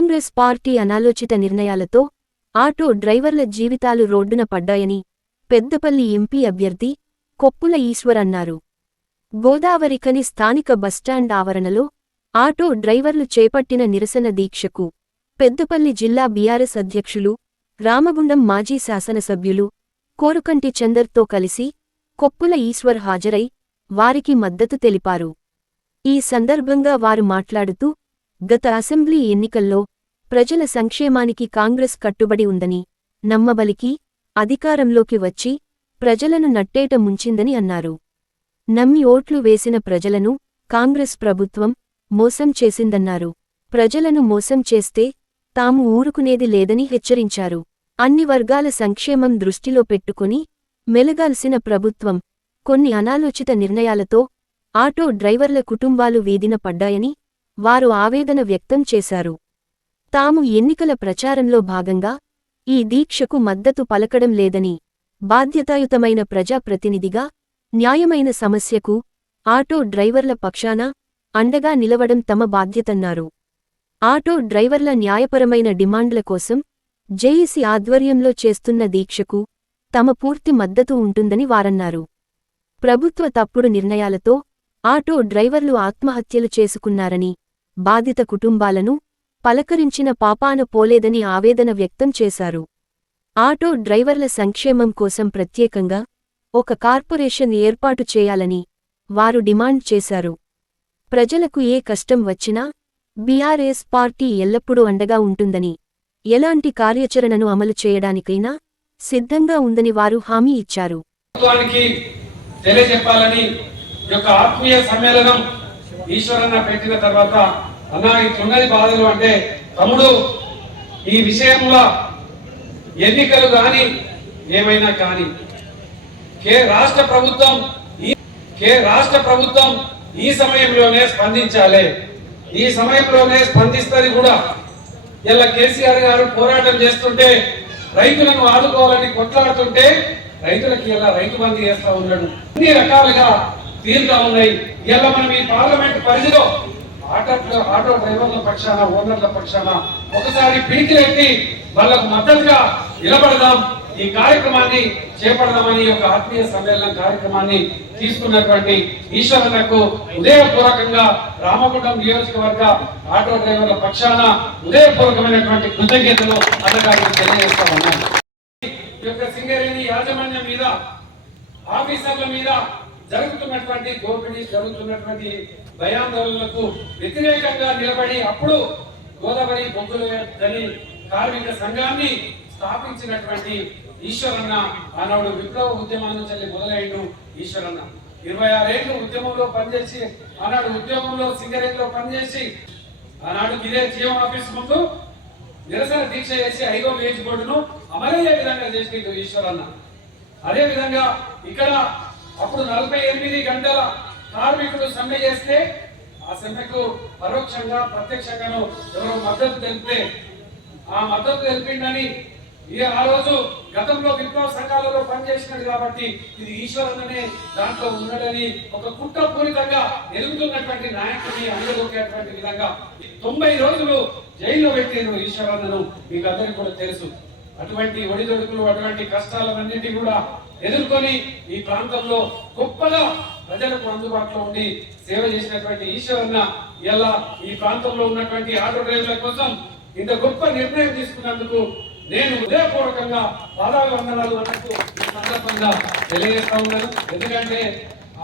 Congress party అనాలోచిత నిర్ణయాలతో auto డ్రైవర్ల జీవితాలు రోడ్డున పడ్డాయని పెద్దపల్లి ఎంపీ అభ్యర్థి కొప్పుల ఈశ్వర్ అన్నారు. గోదావరికని స్థానిక బస్టాండ్ ఆవరణలో ఆటో డ్రైవర్లు చేపట్టిన నిరసన దీక్షకు పెద్దపల్లి జిల్లా బీఆర్ఎస్ అధ్యక్షులు రామగుండం మాజీ శాసనసభ్యులు కోరుకంటి చందర్తో కలిసి కొప్పుల ఈశ్వర్ హాజరై వారికి మద్దతు తెలిపారు. ఈ సందర్భంగా వారు మాట్లాడుతూ గత అసెంబ్లీ ఎన్నికల్లో ప్రజల సంక్షేమానికి కాంగ్రెస్ కట్టుబడి ఉందని నమ్మబలికి అధికారంలోకి వచ్చి ప్రజలను నట్టేట ముంచిందని అన్నారు. నమ్మి ఓట్లు వేసిన ప్రజలను కాంగ్రెస్ ప్రభుత్వం మోసం చేసిందన్నారు. ప్రజలను మోసం చేస్తే తాము ఊరుకునేది లేదని హెచ్చరించారు. అన్ని వర్గాల సంక్షేమం దృష్టిలో పెట్టుకుని మెలగాల్సిన ప్రభుత్వం కొన్ని అనాలోచిత నిర్ణయాలతో ఆటో డ్రైవర్ల కుటుంబాలు వీధిన పడ్డాయని వారు ఆవేదన వ్యక్తం చేశారు. తాము ఎన్నికల ప్రచారంలో భాగంగా ఈ దీక్షకు మద్దతు పలకడం లేదని బాధ్యతాయుతమైన ప్రజాప్రతినిధిగా న్యాయమైన సమస్యకు ఆటో డ్రైవర్ల పక్షాన అండగా నిలవడం తమ బాధ్యతన్నారు. ఆటో డ్రైవర్ల న్యాయపరమైన డిమాండ్ల కోసం జేఏసీ ఆధ్వర్యంలో చేస్తున్న దీక్షకు తమ పూర్తి మద్దతు ఉంటుందని వారన్నారు. ప్రభుత్వ తప్పుడు నిర్ణయాలతో ఆటో డ్రైవర్లు ఆత్మహత్యలు చేసుకున్నారని బాధిత కుటుంబాలను పలకరించిన పాపాన పోలేదని ఆవేదన వ్యక్తం చేశారు. ఆటో డ్రైవర్ల సంక్షేమం కోసం ప్రత్యేకంగా ఒక కార్పొరేషన్ ఏర్పాటు చేయాలని వారు డిమాండ్ చేశారు. ప్రజలకు ఏ కష్టం వచ్చినా బీఆర్ఎస్ పార్టీ ఎల్లప్పుడూ అండగా ఉంటుందని ఎలాంటి కార్యాచరణను అమలు చేయడానికైనా సిద్ధంగా ఉందని వారు హామీ ఇచ్చారు. తెలియజెప్పాలని ఈ యొక్క ఆత్మీయ సమ్మేళనం ఈశ్వరన్న పెట్టిన తర్వాత అన్న ఇట్లున్నది బాధలు అంటే తమ్ముడు ఈ విషయంలో ఎన్నికలు కానీ ఏమైనా కానీ కే రాష్ట్ర ప్రభుత్వం ఈ కే రాష్ట్ర ప్రభుత్వం ఈ సమయంలోనే స్పందించాలి. ఈ సమయంలోనే స్పందిస్తుంది కూడా. ఇలా కేసీఆర్ గారు పోరాటం చేస్తుంటే రైతులను ఆదుకోవాలని కొట్లాడుతుంటే రైతులకి ఇలా రైతు బంధు చేస్తా ఉన్నాడు. అన్ని రకాలుగా తీరుతా ఉన్నాయి. ఇలా మనం ఈ పార్లమెంట్ పరిధిలో ఆటో ఆటో డ్రైవర్ల పక్షాన ఓనర్ల పక్షాన ఒకసారి పిడికిలెత్తి వాళ్ళకు మద్దతుగా నిలబడదాం. ఈ కార్యక్రమాన్ని చేపడదామని ఒక ఆత్మీయ సమ్మేళనం కార్యక్రమాన్ని తీసుకున్నటువంటి ఈశ్వరులకు ఉదయపూర్వకంగా రామగుండం నియోజకవర్గ ఆటో డ్రైవర్ల పక్షాన ఉదయపూర్వకమైనటువంటి కృతజ్ఞతలు అన్నగారికి తెలియజేస్తా ఉన్నాను ఈ యొక్క సింగరేణి యాజమాన్యం మీద ఆఫీసర్ల మీద జరుగుతున్నటువంటి దోపిడీ జరుగుతున్నటువంటి భయాందోళనలకు వ్యతిరేకంగా నిలబడి అప్పుడు గోదావరి బొగ్గుల గని కార్మిక సంఘాన్ని స్థాపించినటువంటి ఈశ్వరన్న ఆనాడు విప్లవ ఉద్యమం నుంచి మొదలైన మొదలైండు ఈశ్వరన్న. ఇరవై ఆరేళ్ళు ఉద్యమంలో పనిచేసి ఆనాడు ఉద్యమంలో సింగరేణిలో పనిచేసి ఆనాడు ఇదే జీఎం ఆఫీస్ ముందు నిరసన దీక్ష చేసి ఐదో వేజ్ బోర్డును అమలయ్యే విధంగా చేసిండు ఈశ్వరన్న. అదే విధంగా ఇక్కడ అప్పుడు నలభై ఎనిమిది గంటల కార్మికులు సమ్మె చేస్తే ఆ సమ్మెకు పరోక్షంగా ప్రత్యక్షంగాను ఎవరో మద్దతు తెలిపితే ఆ మద్దతు తెలిపిండని ఈ ఆ రోజు గతంలో విప్లవ సంఘాలలో పనిచేసినది కాబట్టి ఇది ఈశ్వరుడనే దాంట్లో ఉన్నాడని ఒక కుట్రపూరితంగా ఎదుగుతున్నటువంటి నాయకుడిని అందగొక్కేటువంటి విధంగా తొంభై రోజులు జైల్లో పెట్టారు ఈశ్వరన్నను. మీకు అందరికీ కూడా తెలుసు. అటువంటి ఒడిదొడుకులు అటువంటి కష్టాలన్నింటినీ కూడా ఎదుర్కొని ఈ ప్రాంతంలో గొప్పగా ప్రజలకు అందుబాటులో ఉండి సేవ చేసినటువంటి ఈశ్వరన్న ఇలా ఈ ప్రాంతంలో ఉన్నటువంటి ఆటో డ్రైవర్ల కోసం ఇంత గొప్ప నిర్ణయం తీసుకున్నందుకు నేను హృదయపూర్వకంగా పాదాభివందనాలు అన్నట్టు ఈ సందర్భంగా తెలియజేస్తా ఉన్నాను. ఎందుకంటే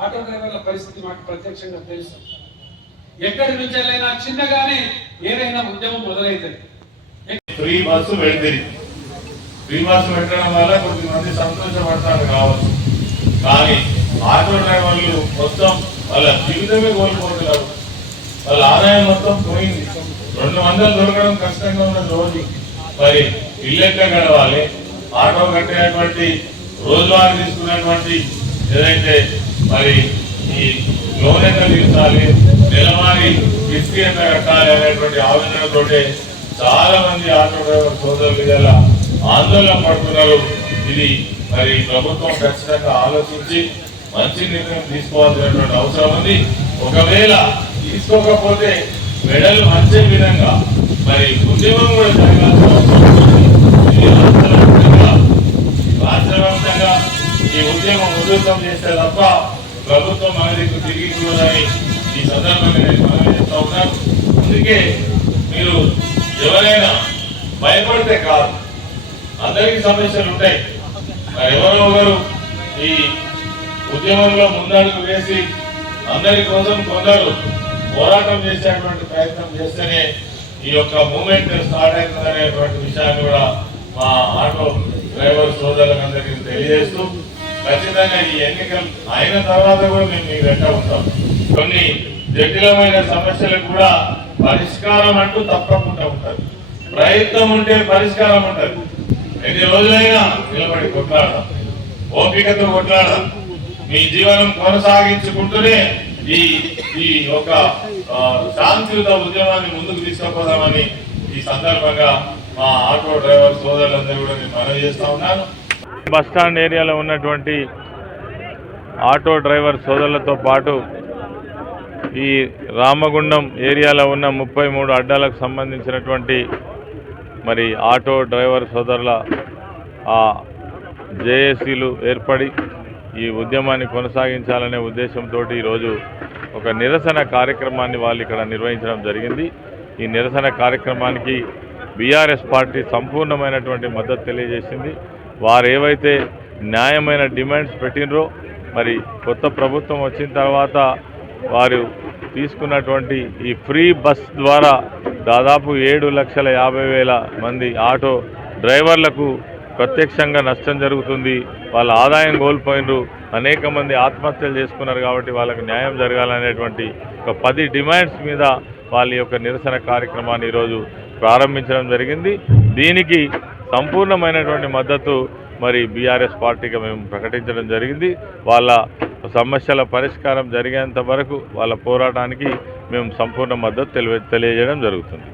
ఆటో డ్రైవర్ల పరిస్థితి మాకు ప్రత్యక్షంగా తెలుసు. ఎక్కడి నుంచి వెళ్ళైనా చిన్నగానే ఏదైనా ఉద్యమం మొదలైతుంది. ఫ్రీ బస్సు పెడితే ఫ్రీ బస్సు పెట్టడం వల్ల కొద్దిమంది సంతోషపడతారు కావచ్చు. కానీ ఆటో డ్రైవర్లు మొత్తం వాళ్ళ జీవితమే కోల్పోతున్నారు. వాళ్ళ ఆదాయం మొత్తం పోయింది. రెండు వందలు దొరకడం కష్టంగా ఉన్న రోజు. మరి ఇల్లెక్క గడవాలి? ఆటో కట్టేటువంటి రోజువారీ తీసుకున్నటువంటి ఏదైతే మరి ఈ లోన్ ఎంత తీర్చాలి? నెలవారి కిస్తి ఎంత కట్టాలి అనేటువంటి ఆలోచనతోటే చాలా మంది ఆటో డ్రైవర్ సోదరులు గల ఆందోళన పడుతున్నారు. ఇది మరి ప్రభుత్వం ఖచ్చితంగా ఆలోచించి మంచి నిర్ణయం తీసుకోవాల్సినటువంటి అవసరం ఉంది. ఒకవేళ తీసుకోకపోతే మెడలు మంచి విధంగా మరి ఉద్యమం కూడా జరగాల్సిన రాష్ట్ర వ్యాప్తంగా ఈ ఉద్యమం ఉధృతం చేస్తే తప్ప ప్రభుత్వం మన దగ్గర తిరిగి చూడాలని ఈ సందర్భంగా నేను మనం చేస్తా ఉన్నాను. అందుకే మీరు ఎవరైనా భయపడితే కాదు అందరికీ సమస్యలు ఉంటాయి. మరి ఎవరో ఒకరు ఈ ఉద్యమంలో ముందడుగు వేసి అందరి కోసం కొందరు పోరాటం చేసేటువంటి ప్రయత్నం చేస్తేనే ఈ యొక్క మూమెంట్ స్టార్ట్ అవుతుంది అనేటువంటి విషయాన్ని కూడా మా ఆటో డ్రైవర్ సోదరులందరికీ తెలియజేస్తూ ఖచ్చితంగా ఈ ఎన్నికలు అయిన తర్వాత కూడా మేము మీ వెంట ఉంటాం. కొన్ని జటిలమైన సమస్యలకు కూడా పరిష్కారం అంటూ తప్పకుండా ఉంటుంది ప్రయత్నం ఉంటే పరిష్కారం ఉంటుంది ఎన్ని రోజులైనా నిలబడి కొట్లాడడం ఓపికతో కొట్లాడడం మీ జీవనం కొనసాగించుకుంటూనే ఈ ఈ యొక్క శాంతియుత ఉద్యమాన్ని ముందుకు తీసుకుపోదామని ఈ సందర్భంగా మా ఆటో డ్రైవర్ సోదరులందరూ కూడా నేను మనవి చేస్తా ఉన్నాను. బస్ స్టాండ్ ఏరియాలో ఉన్నటువంటి ఆటో డ్రైవర్ సోదరులతో పాటు ఈ రామగుండం ఏరియాలో ఉన్న ముప్పై మూడు అడ్డాలకు సంబంధించినటువంటి మరి ఆటో డ్రైవర్ సోదరుల జేఏసీలు ఏర్పడి ఈ ఉద్యమాన్ని కొనసాగించాలనే ఉద్దేశంతో ఈరోజు ఒక నిరసన కార్యక్రమాన్ని వాళ్ళు ఇక్కడ నిర్వహించడం జరిగింది. ఈ నిరసన కార్యక్రమానికి బీఆర్ఎస్ పార్టీ సంపూర్ణమైనటువంటి మద్దతు తెలియజేసింది. వారు ఏవైతే న్యాయమైన డిమాండ్స్ పెట్టినరో మరి కొత్త ప్రభుత్వం వచ్చిన తర్వాత వారు తీసుకున్నటువంటి ఈ ఫ్రీ బస్ ద్వారా దాదాపు ఏడు లక్షల యాభై వేల మంది ఆటో డ్రైవర్లకు ప్రత్యక్షంగా నష్టం జరుగుతుంది. వాళ్ళ ఆదాయం కోల్పోయినరు. అనేక మంది ఆత్మహత్యలు చేసుకున్నారు కాబట్టి వాళ్ళకు న్యాయం జరగాలనేటువంటి ఒక పది డిమాండ్స్ మీద వాళ్ళ యొక్క నిరసన కార్యక్రమాన్ని ఈరోజు ప్రారంభించడం జరిగింది. దీనికి సంపూర్ణమైనటువంటి మద్దతు మరి బీఆర్ఎస్ పార్టీగా మేము ప్రకటించడం జరిగింది. వాళ్ళ సమస్యల పరిష్కారం జరిగేంత వరకు వాళ్ళ పోరాటానికి మేము సంపూర్ణ మద్దతు తెలియ తెలియజేయడం జరుగుతుంది.